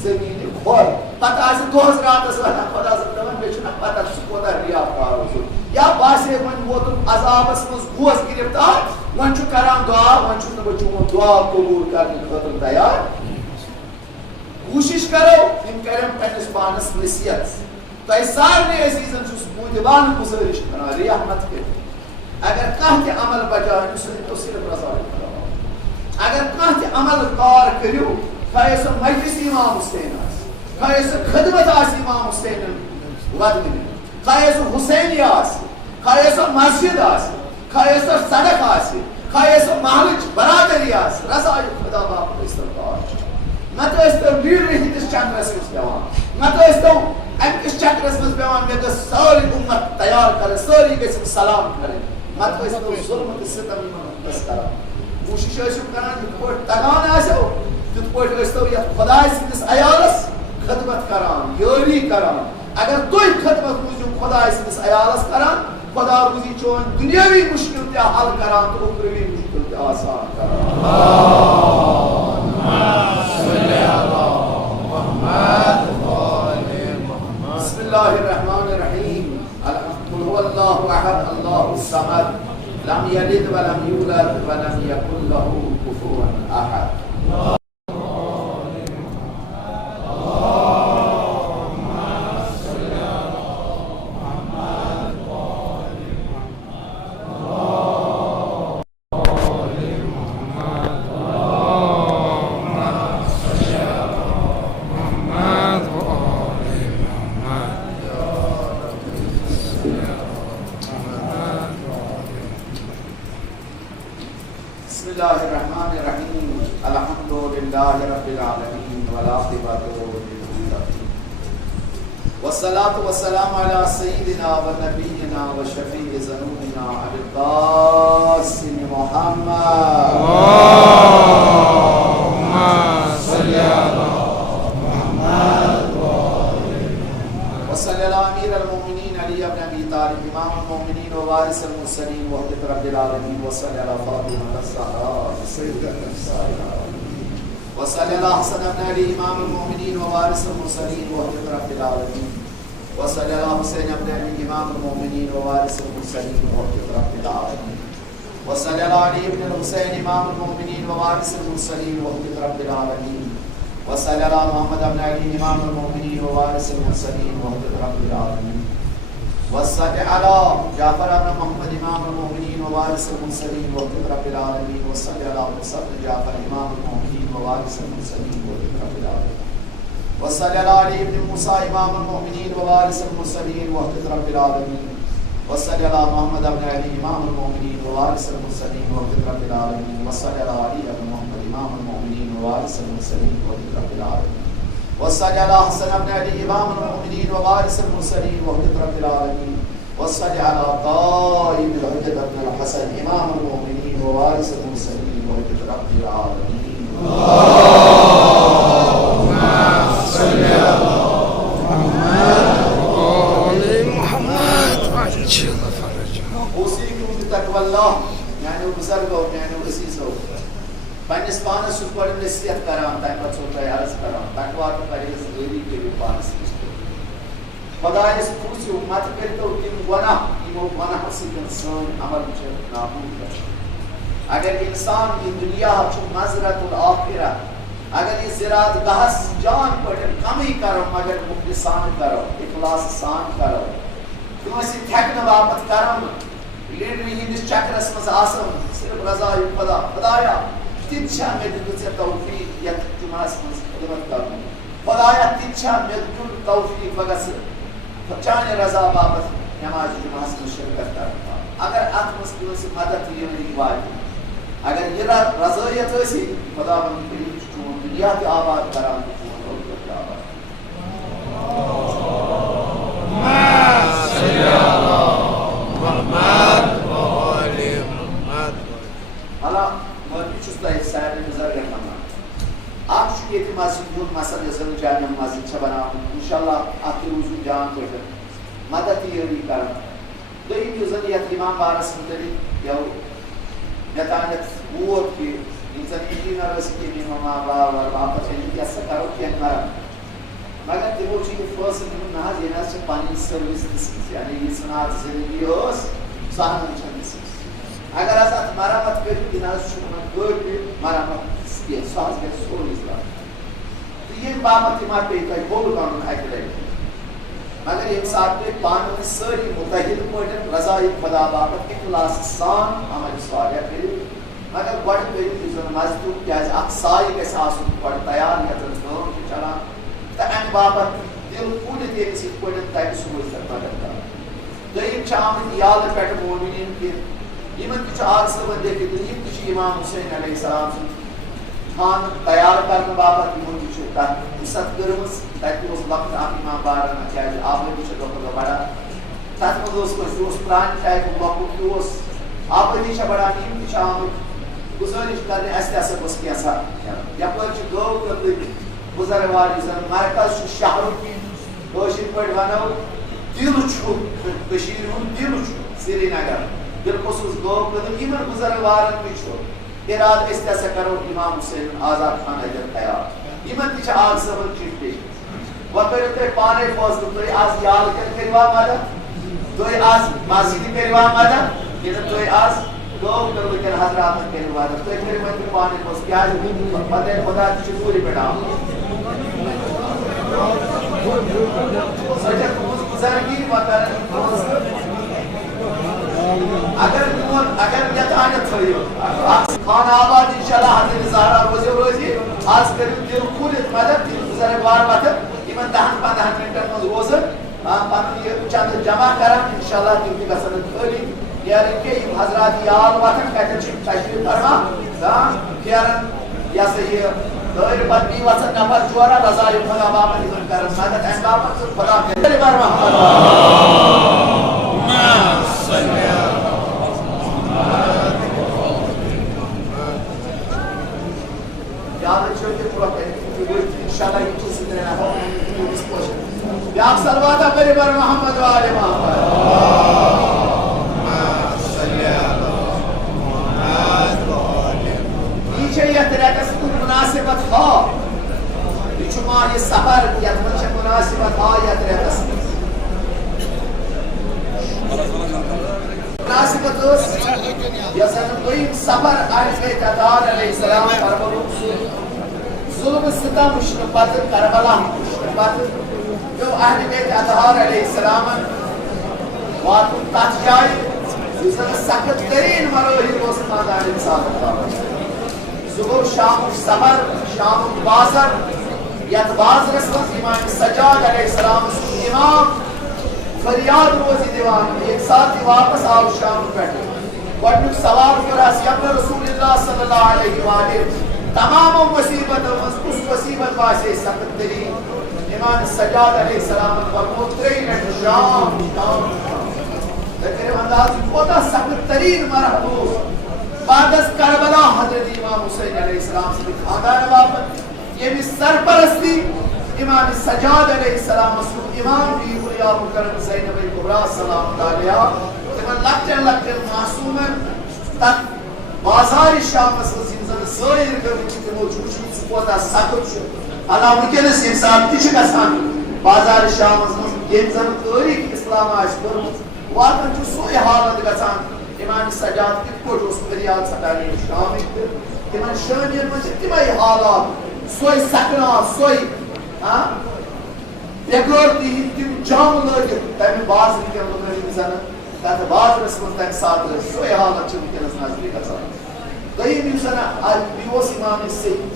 زمین کھۄر پتہ آسہِ دۄہس راتس واتان خدا صٲب دپان مےٚ چھُنہ پتہ سُہ کوتاہ ریا کار اوس یا باسے وۄنۍ ووتُم عذابس منٛز گوس گرفتار ون کران دعا ون چون دعا قبول کرنے خاطر تیار کوشش کرو یم کرم پنس پانس نصیحت تہ سارے عزیزن چھس بودوان گزارش کران رحمت کر اگر کانٛہہ تہِ عمل بجاے تو صرف رضا اگر کانٛہہ تہِ عمل کار کٔرِو خواہ سۄ مجلس امام حسین آسہِ خواہ سۄ خدمت آسہِ امام حسین ودمنہِ خواہ سۄ حسینی آسہِ خواہ سۄ مسجد آسہِ خواہ سۄ سڑک آسہِ خواہ سۄ محلٕچ برادری آسہِ رضا خدا باپ استغفار نتہٕ ٲسۍ تو لیڈر ہٕنٛدِس چکرس منٛز پیٚوان نتہٕ ٲسۍ تو امہِ کِس چکرس منٛز پیٚوان مےٚ گٔژھ سٲری اُمت تیار کرٕنۍ سٲری گٔژھِم سلام کرٕنۍ نتہٕ ٲسۍ تو ظلم تہٕ ستم یِمن ٲسۍ کران کوٗشش ٲسِو کران یِتھ پٲٹھۍ تگان آسیو تِتھ پٲٹھۍ ٲسۍ تو یتھ خۄداے سٕنٛدِس عیالس خدمت کران یٲری کران اگر تُہۍ خدمت روٗزِو خۄداے سٕنٛدِس عیالس کران خدا روزی چون دنیاوی مشکل تہِ حل کران تہٕ اُخروی مشکل تہِ آسان کران بسم اللہ الرحمن الرحیم قل هو اللہ احد اللہ الصمد لم یلد ولم یولد ولم یکن له کفوا احد والصلاة والسلام على سيدنا ونبينا وشفيع ذنوبنا أبي القاسم محمد اللهم صل على محمد وصل على أمير المؤمنين علي بن أبي طالب إمام المؤمنين ووارث المرسلين وحدة رب العالمين وصل على فاطمة الزهراء سيدة النساء وصل على حسن بن علي إمام المؤمنين ووارث المرسلين وحدة رب العالمين وصل على حسين بن علي إمام المؤمنين ووارث المرسلين وحدة رب العالمين وصل على علي بن الحسين إمام المؤمنين ووارث المرسلين وحدة رب العالمين وصل على محمد بن علي إمام المؤمنين ووارث المرسلين وحدة رب العالمين وصل على جعفر بن محمد إمام المؤمنين ووارث المرسلين وحدة رب العالمين وصل على موسى بن جعفر إمام المؤمنين ووارث المرسلين وحدة رب العالمين وصل على علي بن موسى إمام المؤمنين ووارث المرسلين وحدة رب العالمين وصل على محمد بن علي إمام المؤمنين ووارث المرسلين وحدة رب العالمين وصل على علي بن محمد إمام المؤمنين ووارث المرسلين وحدة رب العالمين وصل على حسن بن علي إمام المؤمنين ووارث المرسلين وحدة رب العالمين وصل على قائم الحجة بن الحسن إمام المؤمنين ووارث المرسلين وحدة رب العالمين اللهم صل على محمد وآل محمد وعجل فرجهم أوصيكم بتقوى الله يعني بزرگو يعني عزیزو پنس پانس پر نصیحت کران تم پتہ سو عرض کران تقوی تو پرہیزگاری کے پانس خدا اس پوچھو مت کرتو تم گناہ یمو گناہ سۭتۍ سٲنۍ عمل چھِ نابود گژھان اگر انسان یہ دنیا چھ مزرعۃ الآخرہ اگر یہ زراعت گاہس جان پٹن کمی کرو مگر مخلصان کرو اخلاص سان کرو کٲنٛسہِ تھٮ۪کنہٕ باپتھ کرو لیڈری ہندس چکرس مز آسن صرف رضا خدا خدایا تِتہِ چھا مےٚ دیُتمُت ژےٚ توفیٖق یتھ جُمعس منٛز خدمت کرُن خدایا تِتہِ چھا مےٚ دیُت توفیٖق بہٕ گژھٕ چانہِ رضا باپتھ نماز جُمعس منٛز شرکت کرُن اگر اتھ منٛز کٲنٛسہِ مدد یِوان واتہِ اگر یہ رضایت ٲسی خدا وند کریم چھُ چون دُنیا تہِ آباد کران تہٕ چون ٲخرت تہِ آباد حالا مولوی چھُس تۄہہِ سارنٕے بُزرگن وَنان اکھ چھُ ییٚتہِ مسجد ہُنٛد مسل یۄس زن جامع مسجد چھےٚ بناوٕنۍ انشاءاللہ اتھ تہِ روٗزِو جان پٲٹھۍ مدد تہِ یٲری کران دوٚیِم یُس زن یتھ امام بارس مُتعلق پیٚو مےٚ تانٮ۪تھ ووت کہِ یِم زن انجیٖنر ٲسۍ امام بابر باپتھ یہِ ہسا کرو کینٛہہ کران مگر تِمو چھُ یہِ فٲصلہٕ نیُن نہ حظ ییٚلہِ حظ چھِ پنٕنۍ سٔروِس دِژمٕژ یعنی یہِ ژھٕنان زندگی ٲس سۄ ہن چھنہٕ دِژمٕژ اگر از ات مرمت کرو این از شما گوی مرمت یہ ساز کے سوری اسلام تو یہ بابت ما پیتا ہے بول قانون اکلے مگر ایک ساتھ پہ پانو سری متحد پوٹن رضای خدا بابت اخلاص سان عمل صالح کرو مگر بڑھ گئی جو مزدور کیا اقصائی کے ساتھ بڑھ تیار یا تو چلا تو ان بابت دل پوری دیر سے پوٹن تاکہ سوز تک مدد کرا دیم چاہم یاد پیٹ مومنین کی یمن کچھ آگ سے بندے کی دیم کچھ امام حسین علیہ السلام سے خان تیار کرنے بابت یمن کچھ ست گرمس تاکہ اس وقت آپ امام بارن چاہیے آپ نے کچھ دوکہ بڑا تاکہ مدد اس کو شوز پران چاہیے وقت کیوس آپ نے کچھ بڑا نیم کچھ آمد گزارش کرنے ایسے ایسے بس کیا سا یا پر چھ گو کرنے گزارواری زن مرکز چھ شہر کی کوشش پر ونو دل چھو کشیر ہوں دل چھو سری نگر بالخصوص گو کرنے ایمن گزاروارن بھی چھو اراد اس ایسے کرو امام حسین آزاد خان اجر خیال ایمن تیچہ آگ سبر چیف پیش وقت تے پانے فوز تو آز یال کر کریوا مادا تو آز مسجد کریوا مادا یہ تو آز لوگ کرو کہ حضرات کے بعد تو ایک میرے من پانے کو کیا پتہ خدا کی پوری بیٹا سچ بزرگی وکر اگر یتانت ہوئی خان آباد انشاءاللہ حضرت زہرا روزی آج کریم دل کھولت مدد بزرگوار مدد ایمن دہن پندہن منٹن من روزن پتہ یہ چند جمع کرم انشاءاللہ دل کی بسنت کھولی یار کہ حضرات یال وطن کہتے ہیں تشریف فرما یارن یا سے یہ دائر بدنی وطن نفر جوارا رضای خدا بابا نظر کرن مدد این بابا خدا کرن فرما یاد رکھو کہ پورا انشاءاللہ یہ چیز سے دینا ہو یا صلوات پر محمد و آل محمد مناسبت ہا شما یہ سفر یا مناسبت ہا یا مناسبت یا کوئی سفر آئے تعداد علیہ السلام کربلا ظلم ستم مشربت کربلا مشربت جو اہل بیت اطہار علیہ السلام واتو تات جائے سخت ترین مراحل کو خاندان انسان ظہور شام سفر شام بازر یت بازرس من امام سجاد علیہ السلام امام فریاد روزی دیوان ایک ساتھ واپس آو شام بیٹھے گۄڈنیُک سوال کور یمن رسول اللہ صلی اللہ علیہ وآلہ تمام مصیبت کس مصیبت باسے سخت ترین امام سجاد علیہ السلام فرمو ترین شام لیکن انداز کوتا سخت ترین مرحلہ بعد از کربلا حضرت امام حسین علیہ السلام سے خاندان واپس یہ بھی سرپرستی امام سجاد علیہ السلام مسلم امام بھی اولیاء مکرم زینب کبریٰ سلام علیہ تمن لکٹن لکٹن معصومن تک بازار شام مسلم زمزم سوئر کرنے کی موجود سپوتا سکت شد اللہ مکنس انسان تیچ گسان بازار شام مسلم زمزم تاریخ اسلام آج کرمت واقعا جو سوئی حالت گسان امام سجاد کی کوٹ اس فریاد سٹانے شام امام شامیر مجھے تمہی حالات سوئی سکنا سوئی بیگرتی تم جام لگے تمہیں باز نکل لگے بزنہ تاکہ باز رسمت تک ساتھ رہے سوئی حالت چھو نکل نظری کا ساتھ قیم انسانا بیوس امام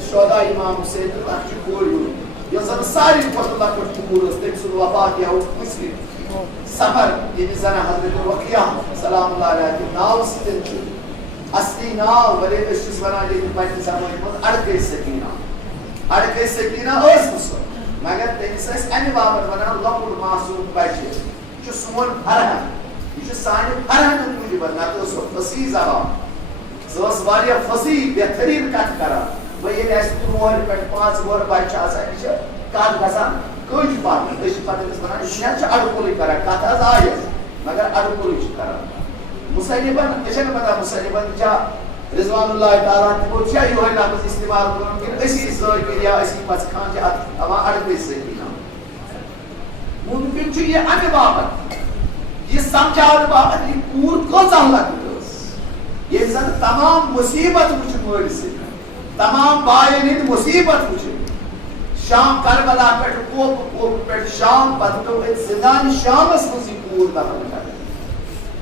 شہداء امام حسین تک چی کوئی ہوئی یا زن ساری پت اللہ کو چکور اس تک سن وفات یا مسلم سفر یہ زن حضرت وقیہ سلام اللہ علیہ کی ناو ستن چھو اصلی ناو ولی اشتس بنا لیکن پانچ زمان مد اڑکے سکینہ اس مسلم مگر تیس اس این بابت بنا لقل معصوم بچے جو سمون فرہم یہ سانی فرہم مجھے بنا تو سو فصیح زبان زوس واریا فصیح بہترین کت کرا وہ یہ ایسے تمہاری پہ 5 وار بچہ آسا ہے کات گسان کوئی بات نہیں پتہ اس بنا یہ اڑکولی کرا کت از آئے مگر اڑکولی کرا مسلمان کشن پتہ مسلمان جا رضوان اللہ تعالیٰ کو کیا یہ ہے لفظ استعمال کروں کہ اسی زوئی کے یا اسی پس کھان کے اما اڑکے سے دینا ممکن چھو یہ ان بابت یہ سمجھاؤ بابت یہ پور کو زہلت یہ زن تمام مصیبت وچ مول سے تمام بائن ہند مصیبت وچ شام کربلا پہ کوپ پہ شام پتہ زندان شامس مز پور دفن کر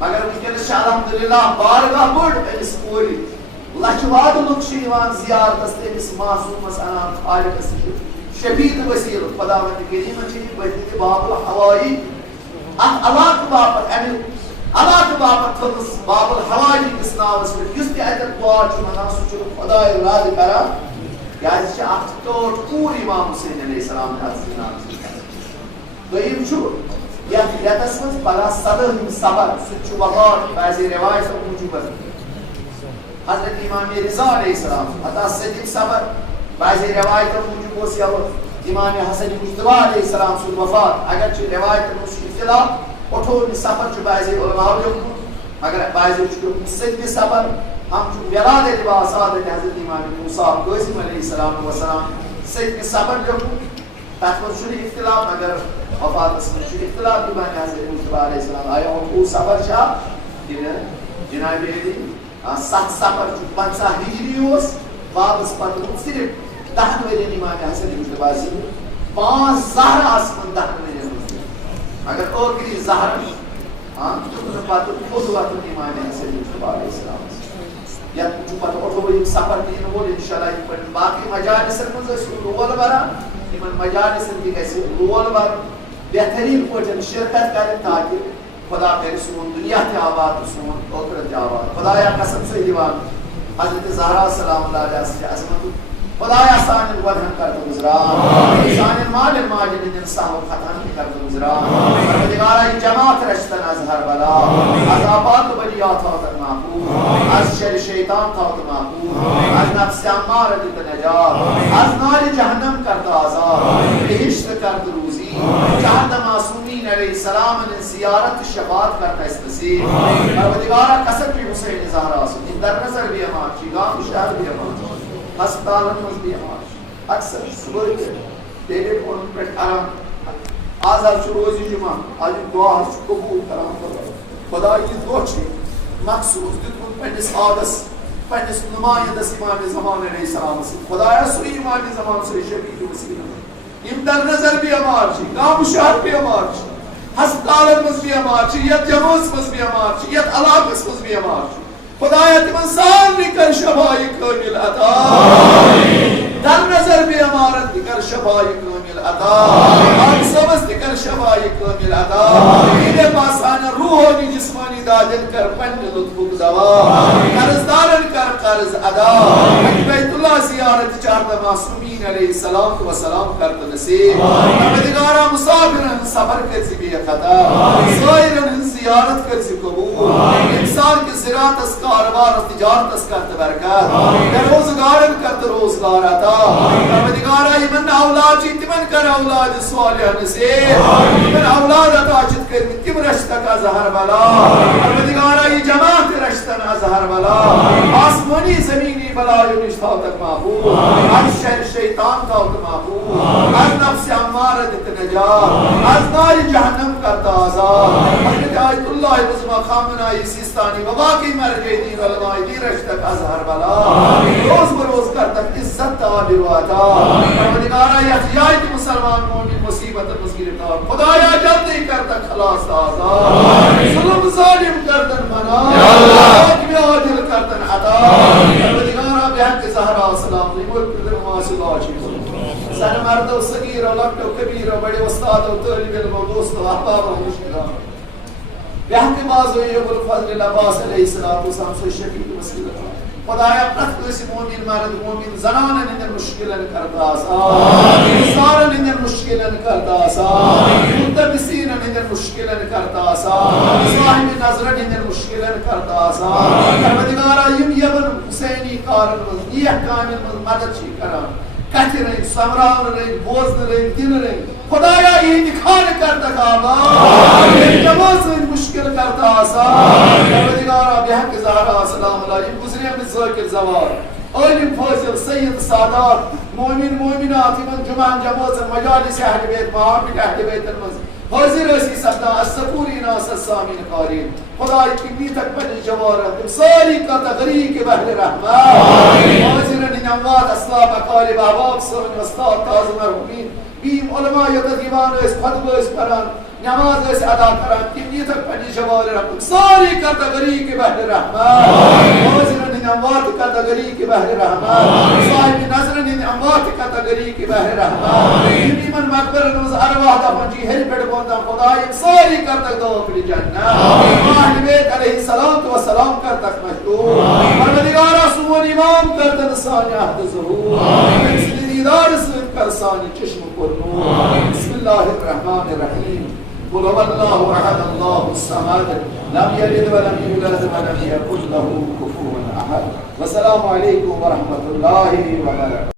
مگر ونکس الحمدللہ بارگاہ بڑ امس پوری لچھ واد لوگ زیارتس تمس معصومس انان خالقس شفیع وسیل خداوند کریم بدت باب الحوائی ات علاقہ باپت امہ علاقہ باپت تھوس باب الحوائی کس ناوس پہ اس تہ اتر دعا ونان سہ خدائے راد کران کیازِ اخ ٹوٹ پور امام حسین علیہ السلام دویم یتھ رٮ۪تس منٛز پگہہ 17 صبر سہ وفات بعض روایت موجوب حضرت امام رضا علیہ السلام عطا 7 صبر بعض روایت موجوب اس امام حسن مجتبی علیہ السلام سن وفات اگرچہ روایت اختلاف 18 صبر بعض علماء مگر بعض 7 صبر ہم ولادت وسعادت حضرت امام موسیٰ کاظم علیہ السلام وسلام 7 صبر تک من اختلاف مگر وفاتس من اختلاف امام حضرت مجتبی علیہ السلام آیا وہ صبر شاہ جناب علی 7 صبر 50 ہجری اس واپس پتہ صرف 10 ورین امام حسن مجتبی سے 5 زہر آسمان 10 ورین اگر اوکری زہر پتہ خود وقت امام حسن مجتبی علیہ السلام یا پتہ اٹھو سفر دین وول انشاءاللہ باقی مجالس مز رول بران ان مجالس گھس رول بر بہترین پہ شرکت کر تاکہ خدا کر سون دنیا تہ آباد سون ٲخرت تہ آباد خدایا قسم سے دیوان حضرت زہرا سلام اللہ علیہ سے عظمت خدایا سان ودہن کر گزران سان مال ماجد دن صاحب ختم کر گزران پروردگارا جماعت رشتن از ہر بلا از آباد بلیات تھا محفوظ از شر شیطان تھا محفوظ از نفس امار دیت نجات از نار جہنم کرد آزاد بہشت کرد روزی جہد معصومین علیہ السلام نے زیارت شفاعت کرتا استثیر پروردگارا قسم بھی حسین زہرا سن در نظر بھی امار چی گام شہر بھی امار ہسپتالن مز بھی امار اکثر صبح ٹیلی فون پہ کران آز روزی جمعہ آج دعا قبول کران خدا یہ دعا مخصوص دیتمت پنس آدس پنس نمائندس امام زمان علیہ السلام سے خدایا سوئی امام زمان سے شفیع وسیلہ یم در نظر بھی امار چی گام شہر بھی امار چی ہسپتالن مز بھی امار چی یت جمعس مز بھی امار چی یت علاقس مز بھی امار چی خدایا تمن سال نکر شفائی کامل عطا در نظر بھی امارت نکر شفائی کامل عطا آن سمس نکر شفائی کامل عطا میرے پاس آنا روحانی جسمانی دادن کر پن لطف دوا قرضدارن کر قرض ادا بیت اللہ زیارت چارد معصومین علیہ السلام و سلام کرد نصیب پروردگارا مسافرن سفر کرزی بھی خطا زائرن زیارت کرزی قبول انسان کے زراعت اس کاروبار اس تجارت اس کرت برکت روزگارن کرت روزگار عطا پروردگارا من اولاد چیت من کر اولاد صالح نصیب من اولاد عطا چیت کر تم رشتک از ہر بلا پروردگارا یہ جماعت رشتن از ہر بلا آسمانی زمینی بلا یونش تک محفوظ از شر شیطان تک محفوظ از نفس امارت نجات از نار جہنم کرتا آزاد حضرت آیت اللہ عظمہ خامنہ سیستانی و باقی مرجع دین علماء دی رشتک از ہر بلا روز بروز کرتک عزت تعالی و عطا پروردگارا یحیائیت مسلمان مومن مصیبت مسگرفتار خدایا جلدی کرتک خلاص آزاد ظلم ظالم کردن منا حکم عادل کردن عطا پروردگارا بحق زہرا سلام علیہ ملک در مواصل آجی سن مرد و صغیر و لکٹ و کبیر و بڑے استاد و طالب علم و دوست و احباب و مشکلان بحق باز و یہ الفضل لباس علیہ السلام سے شفیع مسئلہ خدایا پرت کسی مومن مرد مومن زنان اندر مشکلن کرد آسان انسان اندر مشکلن کرد آسان مدبسین اندر مشکلن کرد آسان صاحب نظرن اندر مشکلن کرد آسان پروردگارا یم یبن حسینی کارن یہ کامل مدد چی کران کہتے رہیں سمران رہیں بوزن رہیں دن رہیں خدایا یہ نکھان کرتا کعبہ یہ نماز رہیں مشکل کرتا آسان پروردگارا بحق زہرا سلام علیہ گزرے میں ذاکر زوار عالم فاضل سید سادات مومن مومنات من جمعان جماز مجالس اہل بیت معامل اہل بیت المز حاضر اسی سبدا السکوری ناس السامین قارین خدای کنی تک پنی جوارت ساری کاتگری کے بحر رحمت حاضر نعمات اسلام اقارب احباب سرن استاد تاز مرحومین بیم علماء یتدیوان اس خطب اس پران نماز اس ادا کران کنی تک پنی جوارت ساری کاتگری کے بحر رحمت حاضر نعمات کاتگری کے بحر رحمت صاحب نظر نعمات کاتگری کے بحر رحمت من مقبر نوز ارواح دا پنجی ہل پیڑ بوندا خدای ساری کرتک دو اپنی جنت اہل بیت علیہ السلام و سلام کرتک مشہور پروردگارا سمون امام کردن سانی عہد ظہور مثل دیدار سن کر سانی چشم پر نور بسم اللہ الرحمن الرحیم قل هو الله احد الله الصمد لم يلد ولم يولد ولم يكن له كفوا احد والسلام علیکم ورحمۃ اللہ وبرکاتہ.